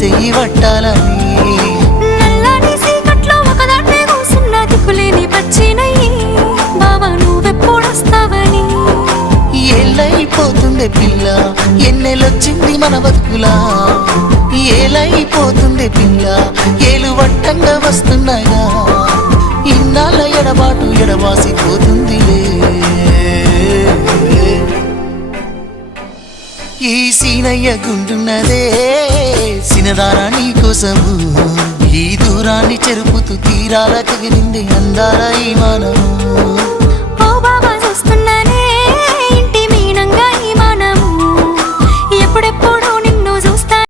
చెయ్యి పట్టాలని నల్లని సీకట్లో ఒకదాన్నే కూసున్న దిక్కులేని పచ్చినయ్యి బావా నువ్వెప్పుడొస్తావని ఏళ్ళైపోతుండే పిల్ల ఎన్నెలొచ్చింది మన బతుకులా ఏలైపోతుండే పిల్ల ఏలు వట్టంగా వస్తున్నాయా ఇన్నాళ్ళ ఎడబాటు ఎడవాసిపోతుందిలే ఈ సీనయ్య గుండున్నదే సినదారా నీ కోసము ఈ దూరాన్ని చెరుపుతూ తీరాల తగిలింది అందాల ఈ మానము ఓ బాబా చూస్తున్నానే ఇంటి మీనంగా ఈ మనము ఎప్పుడెప్పుడు